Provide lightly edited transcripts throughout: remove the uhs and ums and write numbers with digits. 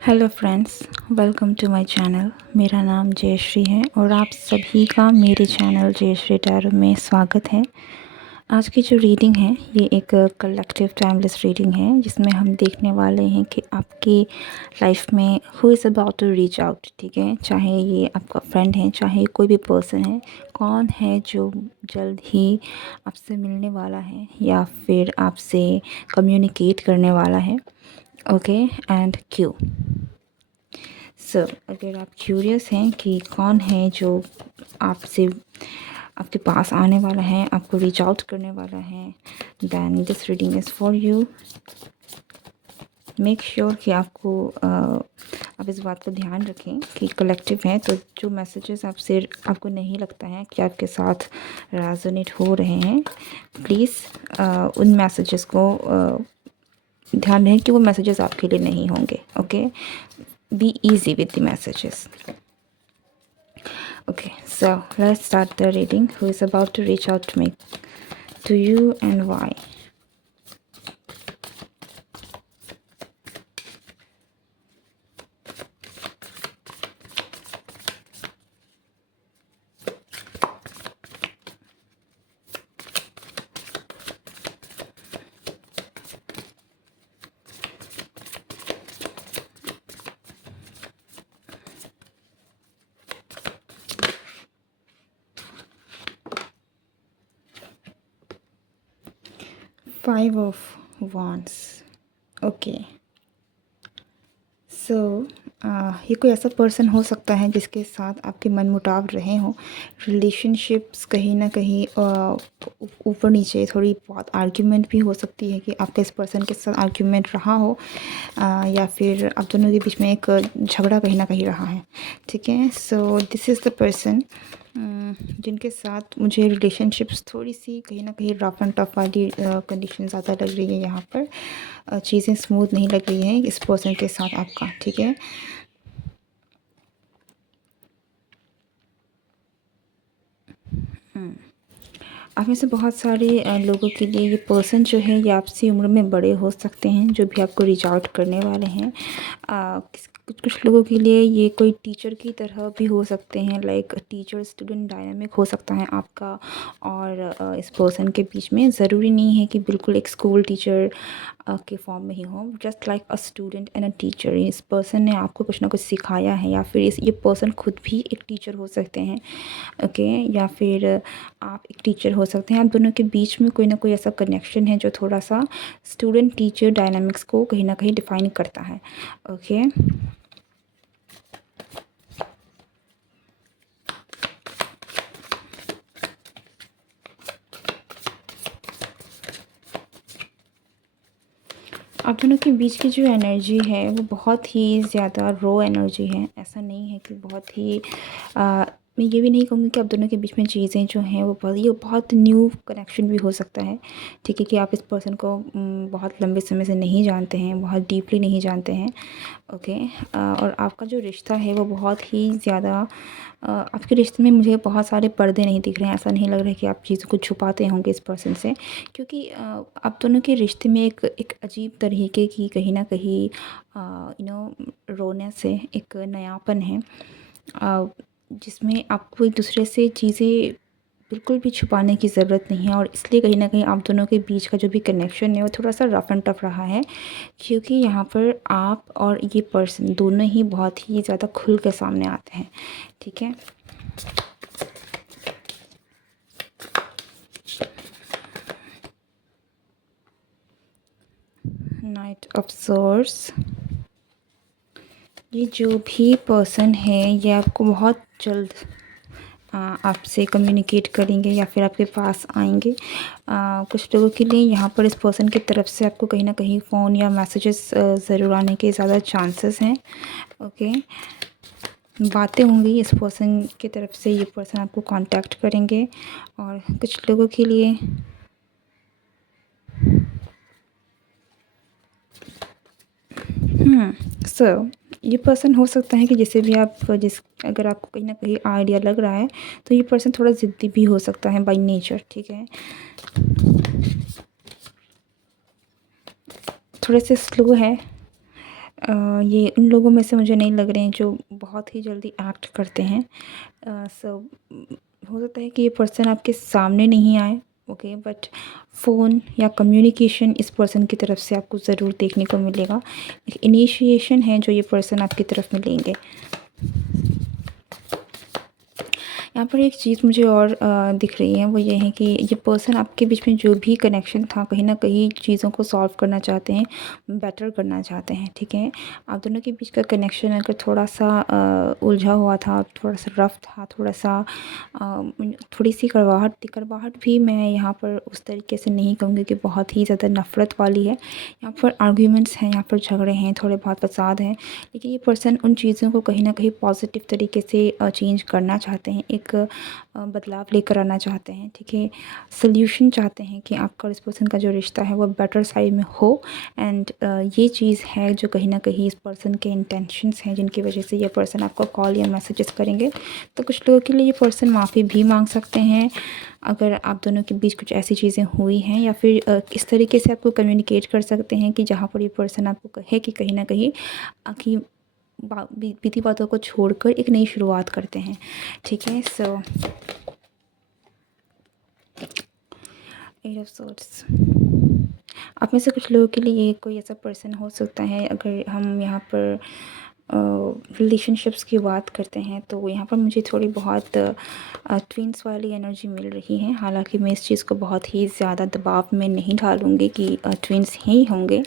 Hello friends, welcome to my channel. मेरा नाम जयश्री है और आप सभी का मेरे चैनल जयश्री टैरो में स्वागत है। आज की जो रीडिंग है ये एक कलेक्टिव टाइमलेस रीडिंग है जिसमें हम देखने वाले हैं कि आपकी लाइफ में who is about to reach out. ठीक है, चाहे ये आपका फ्रेंड है, चाहे कोई भी पर्सन है, कौन है जो जल्द ही आपसे मिलने वाला है या फिर आपसे कम्युनिकेट करने वाला है। ओके, एंड क्यों। सो अगर आप क्यूरियस हैं कि कौन है जो आपसे आपके पास आने वाला है, आपको रीच आउट करने वाला है, then this reading is for you. Make sure कि आप इस बात को ध्यान रखें कि कलेक्टिव है, तो जो मैसेजेस आपको नहीं लगता है कि आपके साथ रेजोनेट हो रहे हैं, प्लीज़ उन मैसेजेस को ध्यान रखें कि वो मैसेजेस आपके लिए नहीं होंगे। Okay, be easy with the messages. Okay, so let's start the reading. Who is about to reach out to me, to you, and why? 5 of Wands. Okay. सो ये कोई ऐसा पर्सन हो सकता है जिसके साथ आपके मनमुटाव रहे हों। रिलेशनशिप्स कहीं ना कहीं ऊपर नीचे थोड़ी बहुत आर्ग्यूमेंट भी हो सकती है कि आपका इस पर्सन के साथ आर्ग्यूमेंट रहा हो, या फिर आप दोनों के बीच में एक झगड़ा कहीं ना कहीं रहा है। ठीक है, so this is the person जिनके साथ मुझे रिलेशनशिप्स थोड़ी सी कहीं ना कहीं रफ एंड टफ वाली कंडीशन ज़्यादा लग रही है। यहाँ पर चीज़ें स्मूथ नहीं लग रही हैं इस पर्सन के साथ आपका। ठीक है, आप में से बहुत सारे लोगों के लिए ये पर्सन जो है ये आपसी उम्र में बड़े हो सकते हैं, जो भी आपको रीच आउट करने वाले हैं। कुछ कुछ लोगों के लिए ये कोई टीचर की तरह भी हो सकते हैं, लाइक टीचर स्टूडेंट डायनामिक हो सकता है आपका और इस पर्सन के बीच में। ज़रूरी नहीं है कि बिल्कुल एक स्कूल टीचर के फॉर्म में ही हो, just like a student and a teacher. इस पर्सन ने आपको कुछ ना कुछ सिखाया है, या फिर ये पर्सन खुद भी एक टीचर हो सकते हैं। ओके, या फिर आप एक टीचर हो सकते हैं। आप दोनों के बीच में कोई ना कोई ऐसा कनेक्शन है जो थोड़ा सा स्टूडेंट टीचर डायनामिक्स को कहीं ना कहीं डिफाइन करता है। ओके, आप दोनों के बीच की जो एनर्जी है वो बहुत ही ज़्यादा रो एनर्जी है। ऐसा नहीं है कि बहुत ही मैं ये भी नहीं कहूँगी कि आप दोनों के बीच में चीज़ें जो हैं वो बहुत न्यू कनेक्शन भी हो सकता है। ठीक है, कि आप इस पर्सन को बहुत लंबे समय से नहीं जानते हैं, बहुत डीपली नहीं जानते हैं। ओके, और आपका जो रिश्ता है वो बहुत ही ज़्यादा आपके रिश्ते में मुझे बहुत सारे पर्दे नहीं दिख रहे हैं। ऐसा नहीं लग रहा है कि आप चीज़ों को छुपाते होंगे इस पर्सन से, क्योंकि आप दोनों के रिश्ते में एक अजीब तरीके की कहीं ना कहीं रोनेस है, एक नयापन है, जिसमें आपको एक दूसरे से चीज़ें बिल्कुल भी छुपाने की ज़रूरत नहीं है। और इसलिए कहीं ना कहीं आप दोनों के बीच का जो भी कनेक्शन है वो थोड़ा सा रफ एंड टफ रहा है, क्योंकि यहाँ पर आप और ये पर्सन दोनों ही बहुत ही ज़्यादा खुल के सामने आते हैं। ठीक है, नाइट ऑफ सोर्स। ये जो भी पर्सन है ये आपको बहुत जल्द आपसे कम्युनिकेट करेंगे या फिर आपके पास आएंगे। कुछ लोगों के लिए यहाँ पर इस पर्सन की तरफ से आपको कहीं ना कहीं फ़ोन या मैसेजेस ज़रूर आने के ज़्यादा चांसेस हैं। ओके, बातें होंगी इस पर्सन की तरफ से, ये पर्सन आपको कांटेक्ट करेंगे। और कुछ लोगों के लिए सो ये पर्सन हो सकता है कि जैसे भी अगर आपको कहीं ना कहीं आइडिया लग रहा है तो ये पर्सन थोड़ा ज़िद्दी भी हो सकता है बाय नेचर। ठीक है, थोड़े से स्लो है, ये उन लोगों में से मुझे नहीं लग रहे हैं जो बहुत ही जल्दी एक्ट करते हैं। सो हो सकता है कि ये पर्सन आपके सामने नहीं आए, ओके, बट फ़ोन या कम्युनिकेशन इस पर्सन की तरफ से आपको ज़रूर देखने को मिलेगा। एक इनिशिएशन है जो ये पर्सन आपकी तरफ में लेंगे। यहाँ पर एक चीज़ मुझे और दिख रही है, वो ये है कि ये पर्सन आपके बीच में जो भी कनेक्शन था, कहीं न कहीं चीज़ों को सॉल्व करना चाहते हैं, बेटर करना चाहते हैं, ठीक है? आप दोनों के बीच का कनेक्शन अगर थोड़ा-सा उलझा हुआ था, थोड़ा-सा रफ़ था, थोड़ा-सा थोड़ी-सी कड़वाहट भी मैं यहाँ पर उस तरीके से नहीं कहूँगी कि बहुत ही ज़्यादा नफ़रत वाली है। यहाँ पर आर्ग्यूमेंट्स हैं, यहाँ पर झगड़े हैं, थोड़े बहुत फ़साद हैं, लेकिन ये पर्सन उन चीज़ों को कहीं न कहीं पॉज़िटिव तरीके से चेंज करना चाहते हैं, एक बदलाव लेकर आना चाहते हैं, ठीक है? सॉल्यूशन चाहते हैं कि आपका और इस पर्सन का जो रिश्ता है वो बेटर साइड में हो। एंड ये चीज़ है जो कहीं न कहीं इस पर्सन के इंटेंशंस हैं जिनकी वजह से ये पर्सन आपको कॉल या मैसेजेस करेंगे। तो कुछ लोगों के लिए ये पर्सन माफ़ी भी माँग सकते हैं, अगर आप दोनों के बीच कुछ ऐसी चीज़ें हुई हैं, या फिर इस तरीके से आपको कम्युनिकेट कर सकते हैं कि जहाँ पर ये पर्सन आपको कहे कि कहीं न कहीं कि बीती बातों को छोड़कर एक नई शुरुआत करते हैं, ठीक है? सो एट ऑफ सोर्ड्स, आप में से कुछ लोगों के लिए कोई ऐसा पर्सन हो सकता है। अगर हम यहाँ पर रिलेशनशिप्स की बात करते हैं तो यहाँ पर मुझे थोड़ी बहुत ट्विन्स वाली एनर्जी मिल रही है। हालांकि मैं इस चीज़ को बहुत ही ज़्यादा दबाव में नहीं डालूँगी कि ट्विन्स ही होंगे,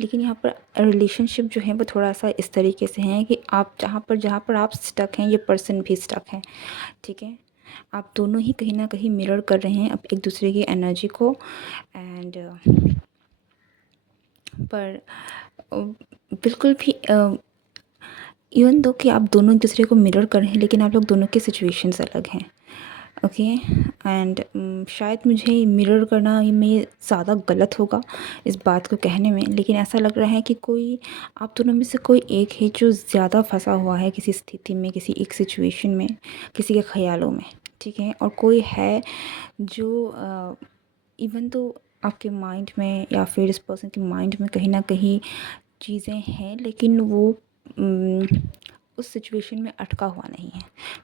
लेकिन यहाँ पर रिलेशनशिप जो है वो थोड़ा-सा इस तरीके से है कि आप जहाँ पर आप स्टक हैं, ये पर्सन भी स्टक है, ठीक है? आप दोनों ही कहीं न कहीं मिरर कर रहे हैं अब एक दूसरे की एनर्जी को। एंड पर बिल्कुल भी इवन दो कि आप दोनों एक दूसरे को मिरर कर रहे हैं, लेकिन आप लोग दोनों के सिचुएशंस अलग हैं, ओके? एंड शायद मुझे मिरर करना में ज़्यादा गलत होगा इस बात को कहने में, लेकिन ऐसा लग रहा है कि कोई आप दोनों में से कोई एक है जो ज़्यादा फंसा हुआ है किसी स्थिति में, किसी एक सिचुएशन में, किसी के ख़्यालों में, ठीक है? और कोई है जो इवन तो आपके माइंड में या फिर इस पर्सन के माइंड में कहीं ना कहीं चीज़ें हैं, लेकिन वो उस सिचुएशन में अटका हुआ नहीं है,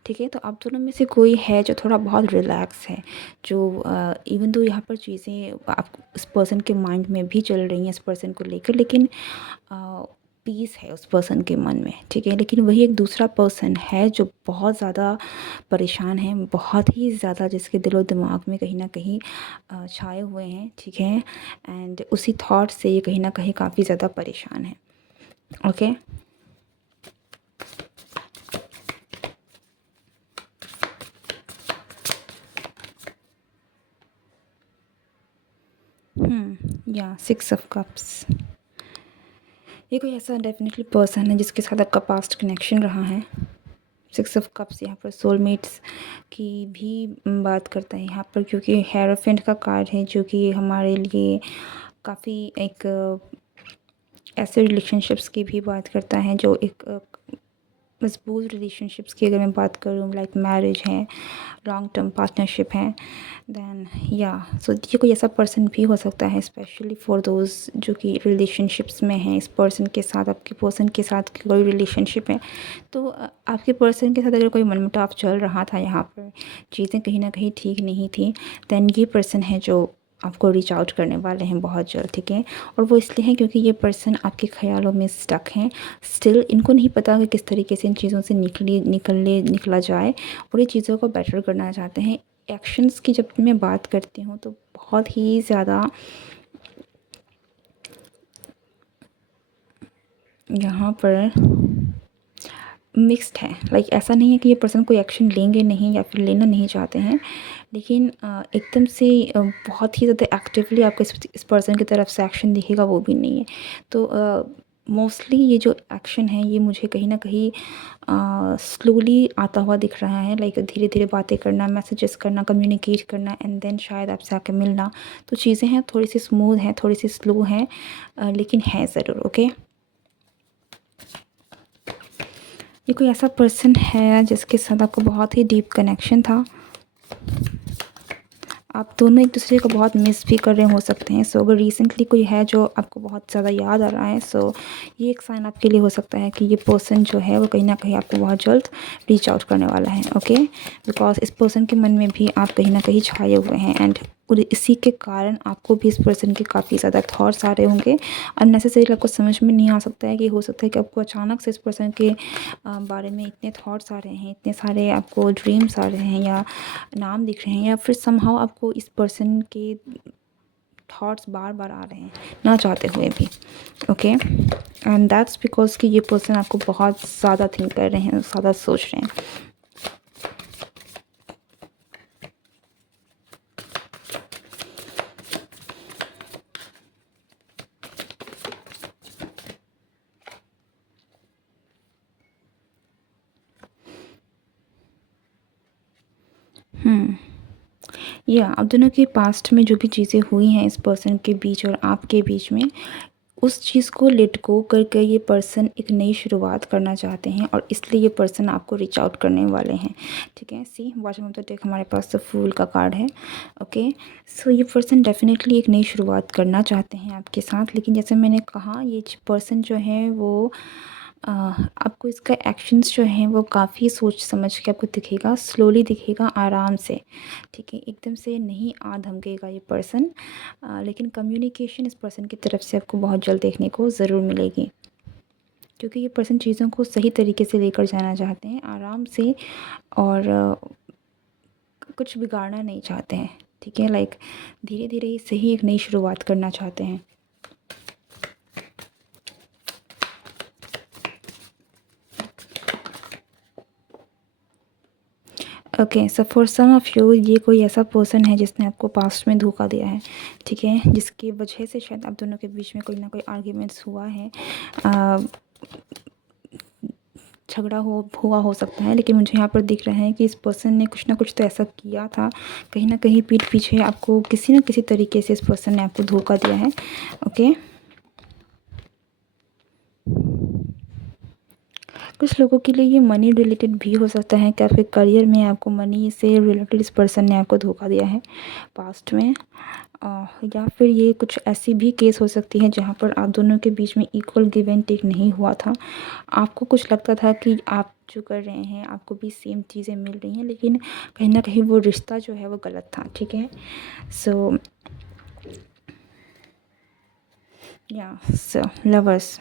ठीक है? तो आप दोनों में से कोई है जो थोड़ा बहुत रिलैक्स है, जो इवन दो यहाँ पर चीज़ें आप उस पर्सन के माइंड में भी चल रही हैं इस पर्सन को लेकर, लेकिन पीस है उस पर्सन के मन में, ठीक है? लेकिन वही एक दूसरा पर्सन है जो बहुत ज़्यादा परेशान है, बहुत ही ज़्यादा, जिसके दिलो दिमाग में कहीं न कहीं छाए हुए हैं, ठीक है? एंड उसी थॉट से ये कहीं न कहीं काफ़ी ज़्यादा परेशान है, ओके? या 6 ऑफ कप्स, ये कोई ऐसा डेफिनेटली पर्सन है जिसके साथ आपका पास्ट कनेक्शन रहा है। 6 ऑफ कप्स यहाँ पर सोलमेट्स की भी बात करता है यहाँ पर, क्योंकि हेरोफेंट का कार्ड है जो कि हमारे लिए काफ़ी एक ऐसे रिलेशनशिप्स की भी बात करता है जो एक मजबूत रिलेशनशिप्स की अगर मैं बात करूँ, लाइक मैरिज है, लॉन्ग टर्म पार्टनरशिप है, देन या सो ये कोई ऐसा पर्सन भी हो सकता है, स्पेशली फॉर दोज जो कि रिलेशनशिप्स में हैं। इस पर्सन के साथ, आपके पर्सन के साथ कोई रिलेशनशिप है, तो आपके पर्सन के साथ अगर कोई मनमुटाव चल रहा था, यहाँ पर चीज़ें कहीं ना कहीं ठीक नहीं थी, देन ये पर्सन है जो आपको रीच आउट करने वाले हैं बहुत जल्द, ठीक है? और वो इसलिए है क्योंकि ये पर्सन आपके ख्यालों में स्टक हैं स्टिल। इनको नहीं पता कि किस तरीके से इन चीज़ों से निकला जाए, और ये चीज़ों को बेटर करना चाहते हैं। एक्शंस की जब मैं बात करती हूँ तो बहुत ही ज़्यादा यहाँ पर मिक्स्ड है, लाइक ऐसा नहीं है कि ये पर्सन कोई एक्शन लेंगे नहीं या फिर लेना नहीं चाहते हैं, लेकिन एकदम से बहुत ही ज़्यादा एक्टिवली आपको इस पर्सन की तरफ से एक्शन दिखेगा वो भी नहीं है। तो मोस्टली ये जो एक्शन है ये मुझे कहीं ना कहीं स्लोली आता हुआ दिख रहा है, लाइक धीरे धीरे बातें करना, मैसेजेस करना, कम्युनिकेट करना, एंड देन शायद आपसे आके मिलना। तो चीज़ें हैं थोड़ी सी स्मूथ हैं, थोड़ी सी स्लो हैं, लेकिन है ज़रूर, ओके? ये कोई ऐसा पर्सन है जिसके साथ आपको बहुत ही डीप कनेक्शन था। आप दोनों एक दूसरे को बहुत मिस भी कर रहे हो सकते हैं। सो अगर रिसेंटली कोई है जो आपको बहुत ज़्यादा याद आ रहा है, सो ये एक साइन आपके लिए हो सकता है कि ये पर्सन जो है वो कहीं ना कहीं आपको बहुत जल्द रीच आउट करने वाला है। ओके, बिकॉज इस पर्सन के मन में भी आप कहीं ना कहीं छाए हुए हैं, एंड इसी के कारण आपको भी इस पर्सन के काफ़ी ज़्यादा थॉट्स आ रहे होंगे। अननेसेसरी आपको समझ में नहीं आ सकता है कि हो सकता है कि आपको अचानक से इस पर्सन के बारे में इतने थॉट्स आ रहे हैं, इतने सारे आपको ड्रीम्स आ रहे हैं, या नाम दिख रहे हैं, या फिर समहाउ आपको इस पर्सन के थॉट्स बार बार आ रहे हैं ना चाहते हुए भी। ओके, एंड दैट्स बिकॉज कि ये पर्सन आपको बहुत ज़्यादा थिंक कर रहे हैं, ज़्यादा सोच रहे हैं। या आप दोनों के पास्ट में जो भी चीज़ें हुई हैं इस पर्सन के बीच और आपके बीच में, उस चीज़ को लेट गो करके ये पर्सन एक नई शुरुआत करना चाहते हैं, और इसलिए ये पर्सन आपको रीच आउट करने वाले हैं। ठीक है, सी बॉटम ऑफ द डेक हमारे पास तो फूल का कार्ड है। ओके, सो ये पर्सन डेफिनेटली एक नई शुरुआत करना चाहते हैं आपके साथ, लेकिन जैसे मैंने कहा ये पर्सन जो है वो आपको इसका एक्शंस जो हैं वो काफ़ी सोच समझ के आपको दिखेगा, स्लोली दिखेगा, आराम से। ठीक है, एकदम से नहीं आ धमकेगा ये पर्सन, लेकिन कम्युनिकेशन इस पर्सन की तरफ से आपको बहुत जल्द देखने को ज़रूर मिलेगी, क्योंकि ये पर्सन चीज़ों को सही तरीके से लेकर जाना चाहते हैं, आराम से, और कुछ बिगाड़ना नहीं चाहते हैं। ठीक है, लाइक धीरे धीरे ही सही एक नई शुरुआत करना चाहते हैं। Okay, so for some of you ये कोई ऐसा पर्सन है जिसने आपको पास्ट में धोखा दिया है। ठीक है, जिसकी वजह से शायद आप दोनों के बीच में कोई ना कोई आर्ग्यूमेंट्स हुआ है, झगड़ा हुआ हो सकता है, लेकिन मुझे यहाँ पर दिख रहा है कि इस पर्सन ने कुछ ना कुछ तो ऐसा किया था, कहीं ना कहीं पीठ पीछे आपको किसी न किसी तरीके से इस पर्सन ने आपको धोखा दिया है। ओके, कुछ लोगों के लिए ये मनी रिलेटेड भी हो सकता है कि आपके करियर में आपको मनी से रिलेटेड इस पर्सन ने आपको धोखा दिया है पास्ट में, या फिर ये कुछ ऐसी भी केस हो सकती है जहाँ पर आप दोनों के बीच में इक्वल गिव एंड टेक नहीं हुआ था। आपको कुछ लगता था कि आप जो कर रहे हैं आपको भी सेम चीज़ें मिल रही हैं, लेकिन कहीं ना कहीं वो रिश्ता जो है वो गलत था। ठीक है, सो या सो लवर्स,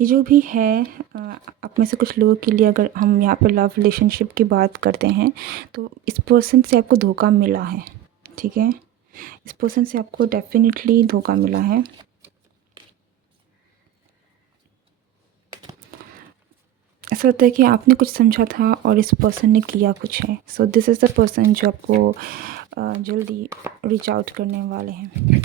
ये जो भी है आप में से कुछ लोगों के लिए, अगर हम यहाँ पर लव रिलेशनशिप की बात करते हैं तो इस पर्सन से आपको धोखा मिला है। ठीक है, इस पर्सन से आपको डेफिनेटली धोखा मिला है। ऐसा होता है कि आपने कुछ समझा था और इस पर्सन ने किया कुछ है। So this is the person जो आपको जल्दी रीच आउट करने वाले हैं।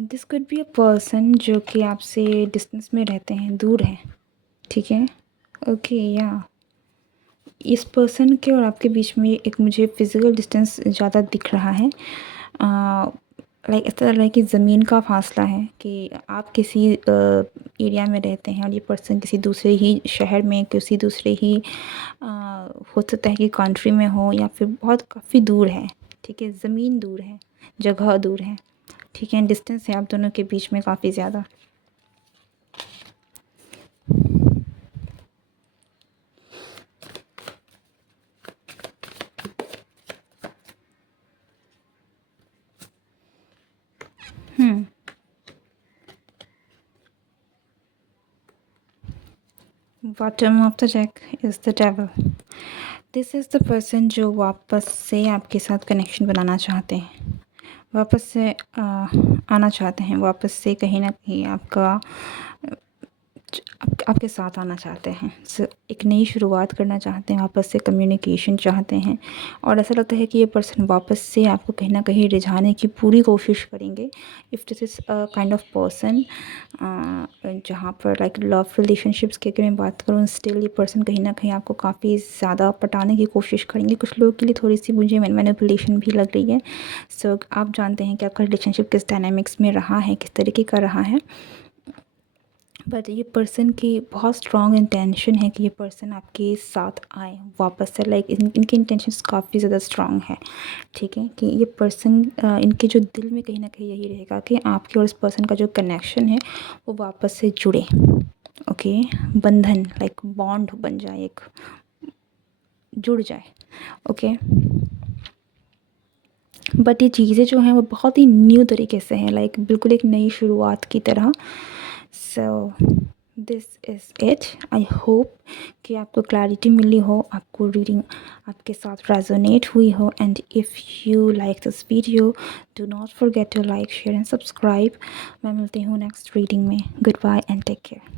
This could be a person जो कि आपसे डिस्टेंस में रहते हैं, दूर हैं। ठीक है, ओके, या इस पर्सन के और आपके बीच में एक मुझे फिज़िकल डिस्टेंस ज़्यादा दिख रहा है। लाइक इस तरह की ज़मीन का फासला है कि आप किसी एरिया में रहते हैं और ये पर्सन किसी दूसरे ही शहर में, किसी दूसरे ही हो सकता है कि कंट्री में हो, या फिर बहुत काफ़ी दूर है। ठीक है, ज़मीन दूर है, जगह दूर है। ठीक है, डिस्टेंस है आप दोनों के बीच में काफ़ी ज़्यादा। Bottom of the deck is the devil. This is the person जो वापस से आपके साथ कनेक्शन बनाना चाहते हैं, वापस से आना चाहते हैं, वापस से कहीं ना कहीं आपका आपके साथ आना चाहते हैं, एक नई शुरुआत करना चाहते हैं, वापस से कम्युनिकेशन चाहते हैं और ऐसा लगता है कि ये पर्सन वापस से आपको कहीं ना कहीं रिझाने की पूरी कोशिश करेंगे। If this is a kind of person जहाँ पर लाइक लव रिलेशनशिप्स की अगर मैं बात करूँ, स्टिल ये पर्सन कहीं ना कहीं आपको काफ़ी ज़्यादा पटाने की कोशिश करेंगे। कुछ लोगों के लिए थोड़ी सी मुझे मैनिपुलेशन भी लग रही है। सो आप जानते हैं कि आपका रिलेशनशिप किस डायनामिक्स में रहा है, किस तरीके का रहा है। बट ये पर्सन की बहुत स्ट्रॉन्ग इंटेंशन है कि ये पर्सन आपके साथ आए वापस से, लाइक इनके इंटेंशंस काफ़ी ज़्यादा स्ट्रॉन्ग है, ठीक है। कि ये पर्सन इनके जो दिल में कहीं ना कहीं यही रहेगा कि आपके और इस पर्सन का जो कनेक्शन है वो वापस से जुड़े, ओके। बंधन लाइक बॉन्ड बन जाए, एक जुड़ जाए, ओके। बट ये चीज़ें जो हैं वो बहुत ही न्यू तरीके से हैं, लाइक बिल्कुल एक नई शुरुआत की तरह। So this is it. I hope कि आपको क्लैरिटी मिली हो, आपको रीडिंग आपके साथ रेजोनेट हुई हो। And if you like this video, do not forget to like, share and subscribe. मैं मिलती हूँ नेक्स्ट रीडिंग में। Good bye and take care.